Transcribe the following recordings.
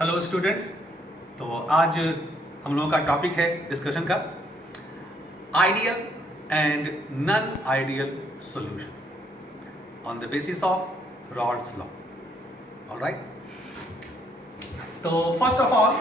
Hello students. तो आज हम लोगों का टॉपिक है डिस्कशन का ideal and non ideal solution on the basis of rods law. Alright, तो फर्स्ट ऑफ ऑल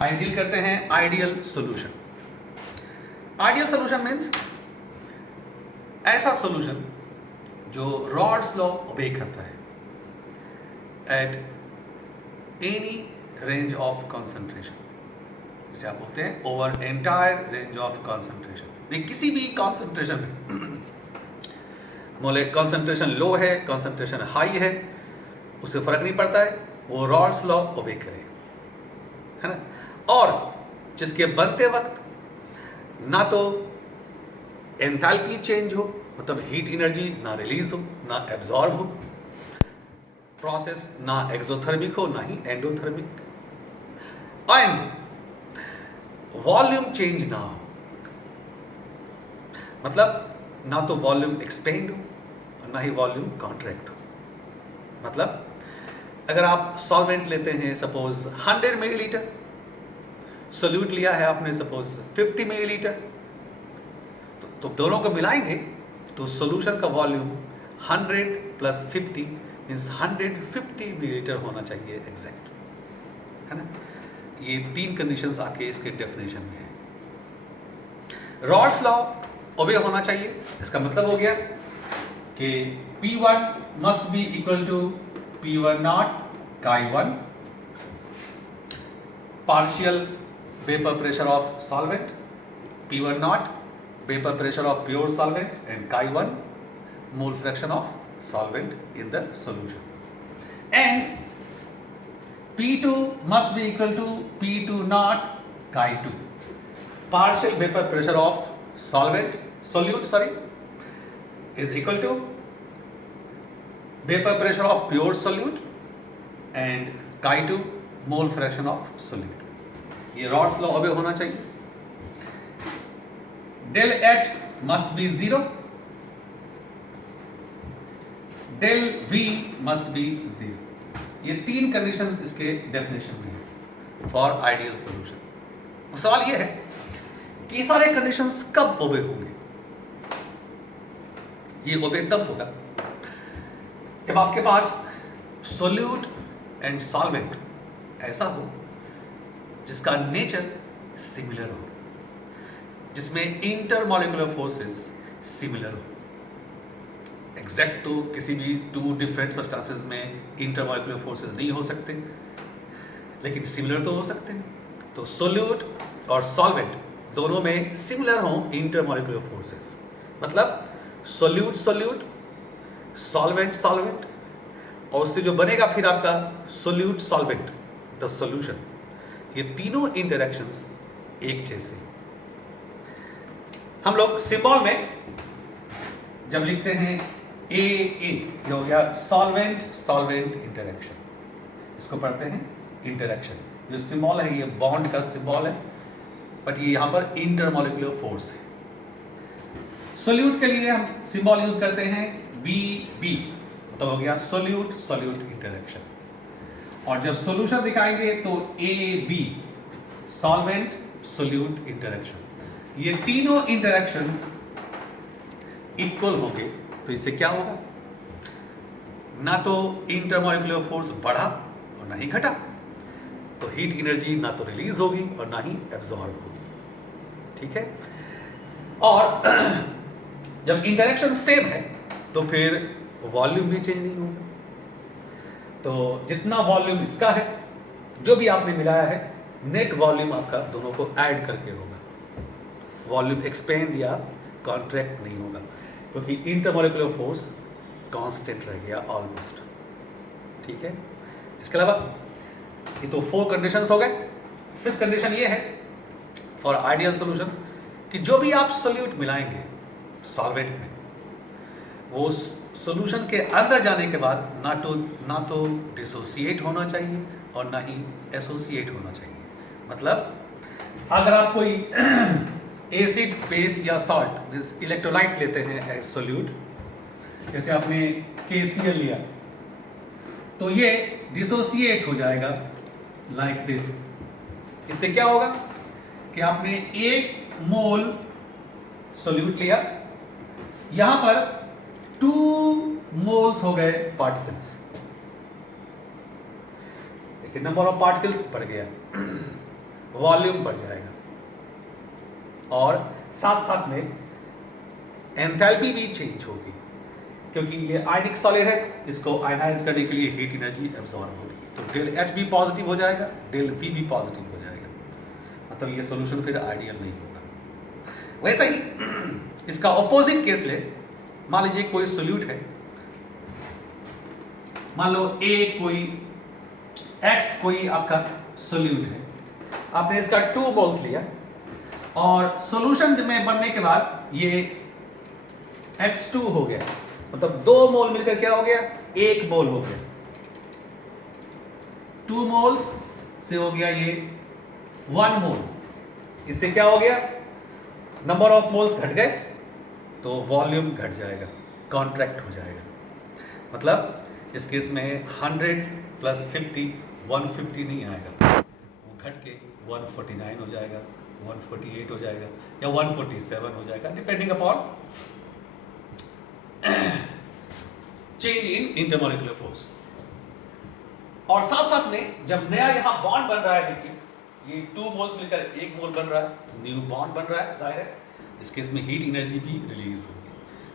आइडियल करते हैं ideal solution. Ideal solution means ऐसा सॉल्यूशन जो रॉड्स लॉ ओबे करता है at any range of concentration, जिसे आप बोलते हैं over entire range of concentration. किसी भी कंसंट्रेशन में बोले कंसंट्रेशन लो है, कंसंट्रेशन हाई है, उससे फर्क नहीं पड़ता है, वो रॉड्स लॉ ओबे करे, है ना। और जिसके बनते वक्त ना तो एंथैल्पी चेंज हो, मतलब हीट एनर्जी ना रिलीज हो ना एब्जॉर्ब हो, प्रोसेस ना एक्सोथर्मिक हो ना ही एंडोथर्मिक, एंड वॉल्यूम चेंज ना हो, मतलब ना तो वॉल्यूम एक्सपेंड हो और ना ही वॉल्यूम कॉन्ट्रैक्ट हो। मतलब अगर आप सॉल्वेंट लेते हैं, सपोज 100 मिलीलीटर, सोल्यूट लिया है आपने सपोज 50 मिलीलीटर, तो दोनों को मिलाएंगे तो सॉल्यूशन का वॉल्यूम 100 प्लस 50 मीन्स 150 मिलीलीटर होना चाहिए एग्जैक्ट, है ना। ये तीन कंडीशंस आके इसके डेफिनेशन में है। रॉड्स लॉ ओबे होना चाहिए, इसका मतलब हो गया कि P1 must be equal to P1 not chi1 partial vapor pressure of solvent, P1 naught vapor pressure of pure solvent, and chi1 mole fraction of solvent in the solution. And P2 must be equal to P2 naught chi2 partial vapor pressure of solute is equal to vapor pressure of pure solute and chi2 mole fraction of solute. ये Raoult's law obey होना चाहिए। Del H must be 0, del V must be 0। ये तीन conditions इसके definition में है for ideal solution. सवाल ये है कि सारे कंडीशंस कब ओबे होंगे। ये ओबे तब होगा जब आपके पास सोल्यूट एंड सॉल्वेंट ऐसा हो जिसका नेचर सिमिलर हो, जिसमें इंटरमॉलिक्यूलर फोर्सेस सिमिलर हो। एग्जैक्ट तो किसी भी टू डिफरेंट सब्सटेंसेस में इंटरमॉलिक्यूलर फोर्सेस नहीं हो सकते, लेकिन सिमिलर तो हो सकते हैं। तो सोल्यूट और सॉल्वेंट दोनों में सिमिलर हो इंटरमॉलिक्यूलर फोर्सेस, मतलब सोल्यूट सोल्यूट, सॉल्वेंट सॉल्वेंट, और उससे जो बनेगा फिर आपका सोल्यूट सॉल्वेंट द सॉल्यूशन। ये तीनों इंटरैक्शंस एक जैसे। हम लोग सिंबल में जब लिखते हैं ए ए, ये हो गया सॉल्वेंट सॉल्वेंट इंटरैक्शन, इसको पढ़ते हैं इंटरैक्शन। जो सिंबल है ये बॉन्ड का सिंबल है, बट ये यहां पर इंटरमॉलिक्यूलर फोर्स है। सोल्यूट के लिए हम सिंबल यूज करते हैं बी बी, तो हो गया सोल्यूट सोल्यूट इंटरैक्शन। और जब सॉल्यूशन दिखाएंगे तो A B, solvent solute interaction. ये तीनों इंटरैक्शन इक्वल होंगे तो इससे क्या होगा, ना तो इंटरमॉलिक्यूलर फोर्स बढ़ा और ना ही घटा, तो हीट एनर्जी ना तो रिलीज होगी और ना ही एब्जॉर्ब होगी, ठीक है। और जब इंटरैक्शन सेम है तो फिर वॉल्यूम भी चेंज नहीं होगा। तो जितना वॉल्यूम इसका है, जो भी आपने मिलाया है, नेट वॉल्यूम आपका दोनों को ऐड करके होगा। वॉल्यूम एक्सपेंड या कॉन्ट्रैक्ट नहीं होगा, क्योंकि इंटरमॉलिक्यूलर फोर्स कांस्टेंट रह गया ऑलमोस्ट, ठीक है। इसके अलावा ये तो 4 कंडीशंस हो गए। 5th कंडीशन ये है फॉर आइडियल सॉल्यूशन कि जो भी आप सोल्यूट मिलाएंगे सॉल्वेंट में, वो सॉल्यूशन के अंदर जाने के बाद ना तो डिसोसिएट होना चाहिए और ना ही एसोसिएट होना चाहिए। मतलब अगर आप कोई एसिड, बेस या सॉल्ट मीन्स इलेक्ट्रोलाइट लेते हैं एज सोल्यूट, जैसे आपने KCl लिया तो ये डिसोसिएट हो जाएगा लाइक दिस। इससे क्या होगा कि आपने 1 मोल सोल्यूट लिया, यहां पर 2 मोल्स हो गए पार्टिकल्स, देखिए नंबर ऑफ पार्टिकल्स बढ़ गया, वॉल्यूम बढ़ जाएगा और साथ साथ में एंथैल्पी भी चेंज होगी, क्योंकि ये आयनिक सॉलिड है, इसको आयनाइज करने के लिए हीट एनर्जी एब्जॉर्ब होगी, तो डेल H भी पॉजिटिव हो जाएगा, डेल V भी पॉजिटिव हो जाएगा, मतलब ये सॉल्यूशन फिर आइडियल नहीं होगा। वैसा ही इसका ऑपोजिट केस ले, मान लीजिए कोई सोल्यूट है, मान लो X कोई आपका सोल्यूट है, आपने इसका 2 मोल्स लिया और सॉल्यूशन में बनने के बाद ये X2 हो गया, मतलब 2 मोल मिलकर क्या हो गया, 1 मोल हो गया, 2 मोल्स से हो गया ये 1 मोल, इससे क्या हो गया, नंबर ऑफ मोल्स घट गए तो वॉल्यूम घट जाएगा, कॉन्ट्रैक्ट हो जाएगा, मतलब इस केस में 100 + 50 150 नहीं आएगा, वो घट के 149 हो जाएगा, 148 हो जाएगा या 147 हो जाएगा, depending upon change in intermolecular force. और साथ साथ में जब नया यहां बॉन्ड बन रहा है, देखिए ये 2 मोल्स मिलकर 1 मोल बन रहा है, तो न्यू बॉन्ड बन रहा है, जाहिर है इस केस में हीट एनर्जी भी रिलीज होगी,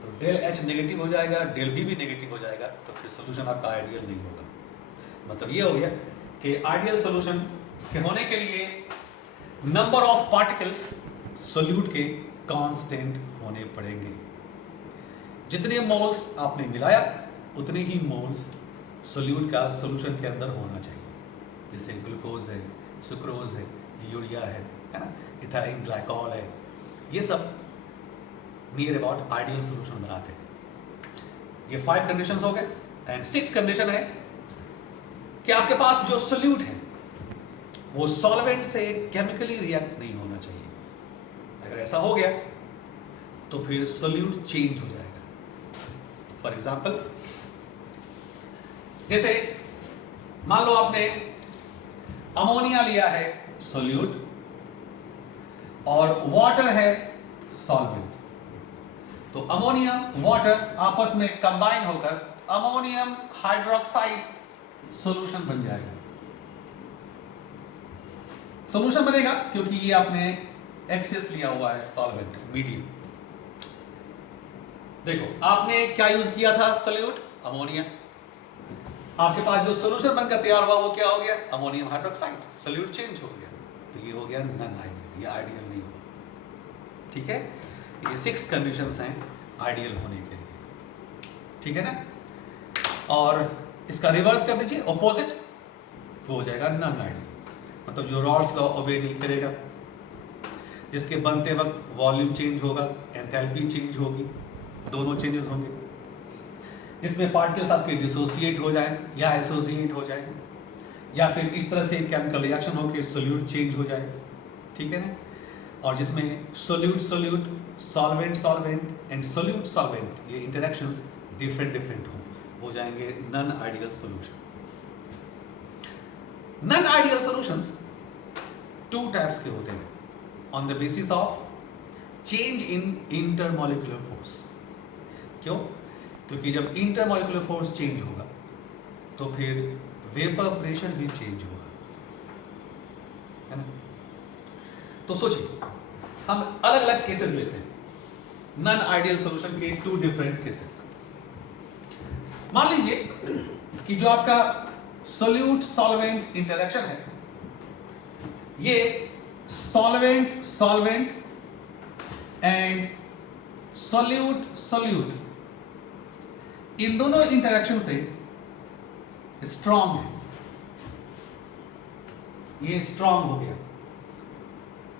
तो डेल H नेगेटिव हो जाएगा, डेल V भी नेगेटिव हो जाएगा, तो फिर सोल्यूशन आपका आइडियल नहीं होगा। मतलब ये हो गया कि आइडियल सोल्यूशन के होने के लिए नंबर ऑफ पार्टिकल्स सोल्यूट के कांस्टेंट होने पड़ेंगे, जितने मोल्स आपने मिलाया उतने ही मोल्स सोल्यूट का सोल्यूशन के अंदर होना चाहिए, जैसे ग्लूकोज है, सुक्रोज है, यूरिया है ना, इथाइल ग्लाइकॉल है, ये सब नियर अबाउट आइडियल सोल्यूशन बनाते हैं। ये 5 कंडीशंस हो गए एंड 6th कंडीशन है कि आपके पास जो सोल्यूट है वो सॉल्वेंट से केमिकली रिएक्ट नहीं होना चाहिए, अगर ऐसा हो गया तो फिर सोल्यूट चेंज हो जाएगा। फॉर एग्जाम्पल, जैसे मान लो आपने अमोनिया लिया है सोल्यूट और वाटर है सॉल्वेंट, तो अमोनिया वाटर आपस में कंबाइन होकर अमोनियम हाइड्रोक्साइड सॉल्यूशन बन जाएगा। सॉल्यूशन बनेगा क्योंकि ये आपने एक्सेस लिया हुआ है सॉल्वेंट मीडियम। देखो आपने क्या यूज किया था, सोल्यूट अमोनिया, आपके पास जो सॉल्यूशन बनकर तैयार हुआ वो क्या हो गया, अमोनियम हाइड्रोक्साइड, सोल्यूट चेंज हो गया, तो ये हो गया नॉन आइडियल, ये आइडियल नहीं होगा। ठीक है, ये 6 कंडीशंस हैं आइडियल होने के लिए, ठीक है ना। और इसका रिवर्स कर दीजिए, ऑपोजिट, वो हो जाएगा नॉन आइडियल, मतलब जो रॉल्स लॉ ओबे नहीं करेगा, जिसके बनते वक्त वॉल्यूम चेंज होगा, एंथैल्पी चेंज होगी, दोनों चेंजेस होंगे, जिसमें पार्टिकल्स आपके डिसोसिएट हो जाए या एसोसिएट हो जाए, या फिर इस तरह से केमिकल रिएक्शन होकर सोल्यूट चेंज हो जाए, ठीक है ना। और जिसमें solute solute, solvent solvent and solute solvent, ये इंटरेक्शंस डिफरेंट हो जाएंगे non ideal solution. Non ideal solutions 2 types के होते हैं on the basis of change in intermolecular force. क्यों? क्योंकि जब इंटरमॉलिक्यूलर फोर्स चेंज होगा तो फिर वेपर प्रेशर भी चेंज होगा, है ना। तो सोचिए, हम अलग अलग केसेस लेते हैं, नॉन आइडियल सॉल्यूशन के 2 डिफरेंट केसेस। मान लीजिए कि जो आपका सोल्यूट सॉल्वेंट इंटरेक्शन है, ये solvent solvent and solute solute, इन दोनों इंटरेक्शन से स्ट्रॉन्ग है, ये स्ट्रॉन्ग हो गया,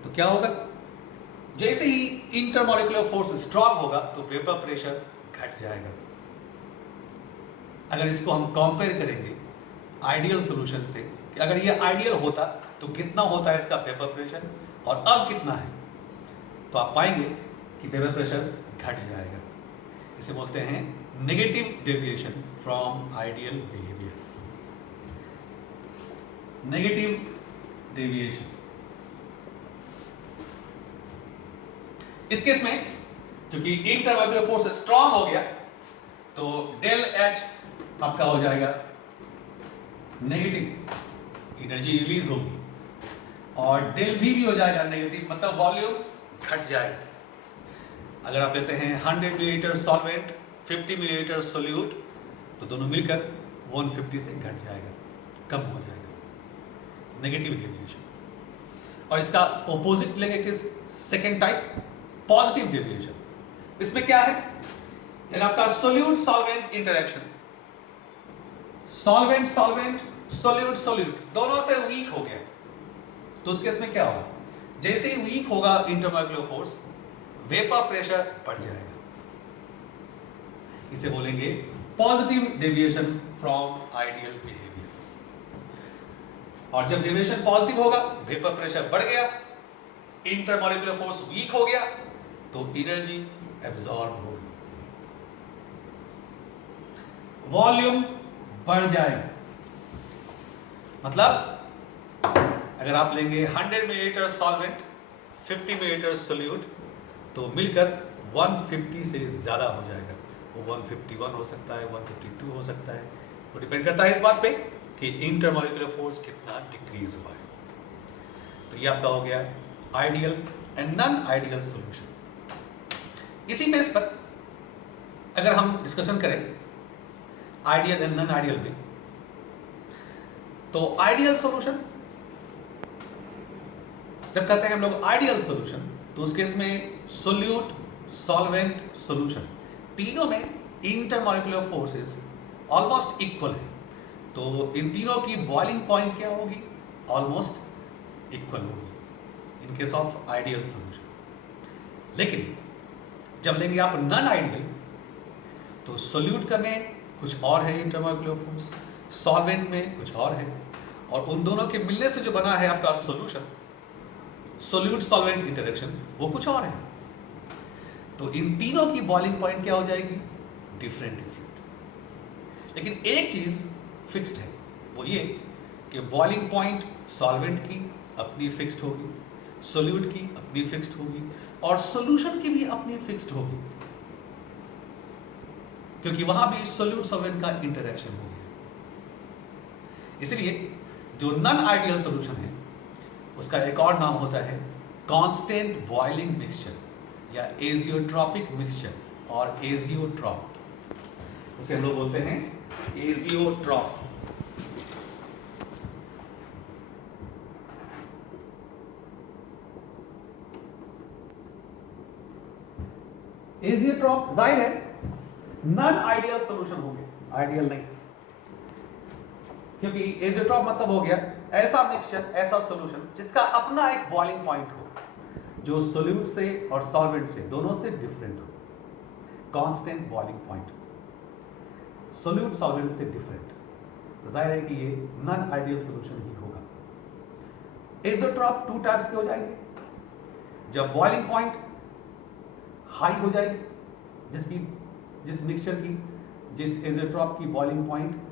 तो क्या होगा, जैसे ही इंटरमॉलिक्यूलर फोर्स स्ट्रॉन्ग होगा तो वेपर प्रेशर घट जाएगा। अगर इसको हम कंपेयर करेंगे आइडियल सॉल्यूशन से, कि अगर ये आइडियल होता तो कितना होता है इसका वेपर प्रेशर और अब कितना है, तो आप पाएंगे कि वेपर प्रेशर घट जाएगा। इसे बोलते हैं negative deviation from ideal behaviour. Negative deviation. इस केस में क्योंकि इंटरमॉलिक्यूलर फोर्स स्ट्रांग हो गया तो डेल एच आपका हो जाएगा नेगेटिव, एनर्जी रिलीज होगी, और डेल वी भी हो जाएगा नेगेटिव, मतलब वॉल्यूम घट जाएगा। अगर आप लेते हैं 100 मिलीलीटर सॉल्वेंट, 50 मिलीलीटर सोल्यूट, तो दोनों मिलकर 150 से घट जाएगा, कम हो जाएगा, नेगेटिव डेविएशन। और इसका ऑपोजिट लेंगे किस, सेकेंड टाइप, पॉजिटिव डेविएशन। इसमें क्या है, अगर आपका solute solvent interaction, solvent solvent, solute solute दोनों से वीक हो गया, तो उस केस में क्या होगा, जैसे ही वीक होगा इंटरमॉलिक्यूलर फोर्स, वेपर प्रेशर बढ़ जाएगा। इसे बोलेंगे positive deviation from ideal behaviour. और जब डेविएशन पॉजिटिव होगा, वेपर प्रेशर बढ़ गया, इंटरमॉलिक्यूलर फोर्स वीक हो गया, तो एनर्जी एब्जॉर्ब होगी, वॉल्यूम बढ़ जाएगा। मतलब अगर आप लेंगे 100 मिलीलीटर सॉल्वेंट, 50 मिलीलीटर सोल्यूट, तो मिलकर 150 से ज्यादा हो जाएगा। वो 151 हो सकता है, 152 हो सकता है, वो डिपेंड करता है इस बात पे कि इंटरमॉलिक्यूलर फोर्स कितना डिक्रीज हुआ है। तो ये आपका हो गया ideal and non ideal solution. इसी बेस पर अगर हम डिस्कशन करें आइडियल एंड नॉन आइडियल में, तो आइडियल सॉल्यूशन जब कहते हैं हम लोग आइडियल सॉल्यूशन, तो उस केस में सोल्यूट सॉल्वेंट सॉल्यूशन तीनों में इंटरमॉलिक्यूलर फोर्सेस ऑलमोस्ट इक्वल है, तो इन तीनों की बॉइलिंग पॉइंट क्या होगी, ऑलमोस्ट इक्वल होगी in case of ideal solution. लेकिन जब लेंगे आप नॉन आइडियल, तो सोल्यूट का में कुछ और है इंटरमॉलिक्यूलर फोर्स, सॉल्वेंट में कुछ और है, और उन दोनों के मिलने से जो बना है आपका सॉल्यूशन, सोल्यूट सॉल्वेंट इंटरेक्शन, वो कुछ और है। तो इन तीनों की बॉइलिंग पॉइंट क्या हो जाएगी, डिफरेंट डिफरेंट। लेकिन एक चीज फिक्स्ड है, वो ये कि बॉइलिंग पॉइंट सॉल्वेंट की अपनी फिक्स्ड होगी, सोल्यूट की अपनी फिक्स्ड होगी, और सॉल्यूशन की भी अपनी फिक्स्ड होगी, क्योंकि वहां भी सोल्यूट सॉल्वेंट का इंटरेक्शन हो गया। इसलिए जो नॉन आइडियल सॉल्यूशन है उसका एक और नाम होता है कांस्टेंट बॉइलिंग मिक्सचर या एजियोट्रॉपिक मिक्सचर और एजियोट्रॉप, उसे हम लोग बोलते हैं एजियोट्रॉप। एजियोट्रॉप जाहिर है नॉन आइडियल सॉल्यूशन होंगे, आइडियल नहीं, क्योंकि एजियोट्रॉप मतलब हो गया ऐसा मिक्सचर, ऐसा सॉल्यूशन जिसका अपना एक बॉइलिंग पॉइंट हो, जो सोल्यूट से और सॉल्वेंट से दोनों से डिफरेंट हो, constant boiling point, solute solvent से डिफरेंट, तो जाहिर है कि ये नॉन आइडियल सॉल्यूशन ही होगा। एजियोट्रॉप टू टाइप्स के हो जाएंगे, जब बॉइलिंग पॉइंट हाई हो जाएगी, जिस मिक्सचर की, जिस एजियोट्रॉप की बॉइलिंग पॉइंट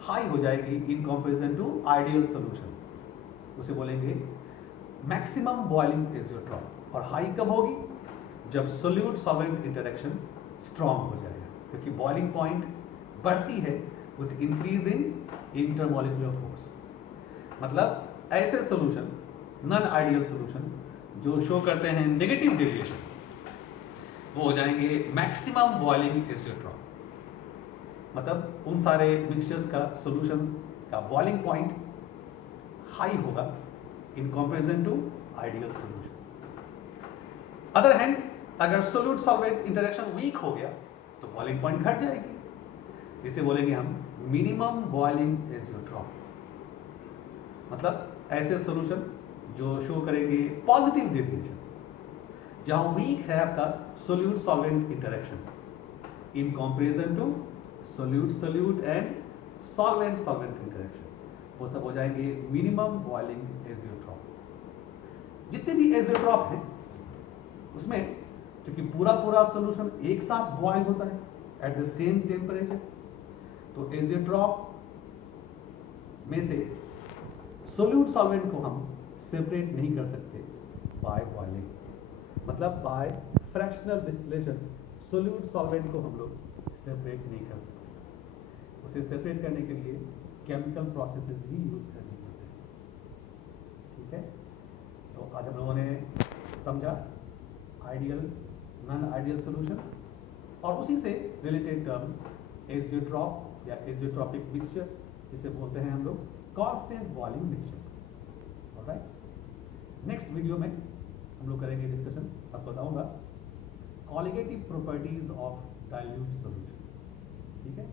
हाई हो जाएगी in comparison to ideal solution, उसे बोलेंगे मैक्सिमम बॉइलिंग एजियोट्रॉप। और हाई कब होगी, जब सोल्यूट सॉल्वेंट इंटरेक्शन स्ट्रांग हो जाएगा, क्योंकि बॉइलिंग पॉइंट बढ़ती है with increase in intermolecular force. मतलब ऐसे सॉल्यूशन, नॉन आइडियल सॉल्यूशन जो शो करते हैं नेगेटिव डेविएशन, वो हो जाएंगे मैक्सिमम बॉइलिंग एजियोट्रॉप। मतलब उन सारे मिक्सचर्स का, सॉल्यूशन का बॉइलिंग पॉइंट हाई होगा in comparison to ideal solution. Other hand, अगर सोल्यूट सॉल्वेंट इंटरेक्शन वीक हो गया तो बॉइलिंग पॉइंट घट जाएगी, इसे बोलेंगे हम मिनिमम बॉइलिंग एजियोट्रॉप। मतलब ऐसे सॉल्यूशन जो शो करेंगे पॉजिटिव डेविएशन, जहां वीक है आपका solute solvent interaction in comparison to solute solute and solvent solvent interaction, वो सब हो जाएंगे मिनिमम बॉइलिंग एजियोट्रॉप। जितने भी एजियोट्रॉप हैं उसमें क्योंकि पूरा पूरा सोल्यूशन एक साथ बॉयल होता है एट द सेम टेम्परेचर, तो एजियोट्रॉप में से सोल्यूट सॉल्वेंट को हम सेपरेट नहीं कर सकते बाय बॉइलिंग, मतलब by fractional distillation solute solvent को हम लोग सेपरेट नहीं कर सकते। उसे सेपरेट करने के लिए केमिकल प्रोसेसेस ही यूज करनी पड़ते हैं। ठीक है, तो आज हम लोगों ने समझा आइडियल नॉन आइडियल सॉल्यूशन और उसी से रिलेटेड टर्म एजियोट्रॉप या एजियोट्रॉपिक मिक्सचर, जिसे बोलते हैं हम लोग constant volume mixture. Alright, next video में हम लोग करेंगे डिस्कशन, अब बताऊंगा colligative properties of dilute solution. ठीक है।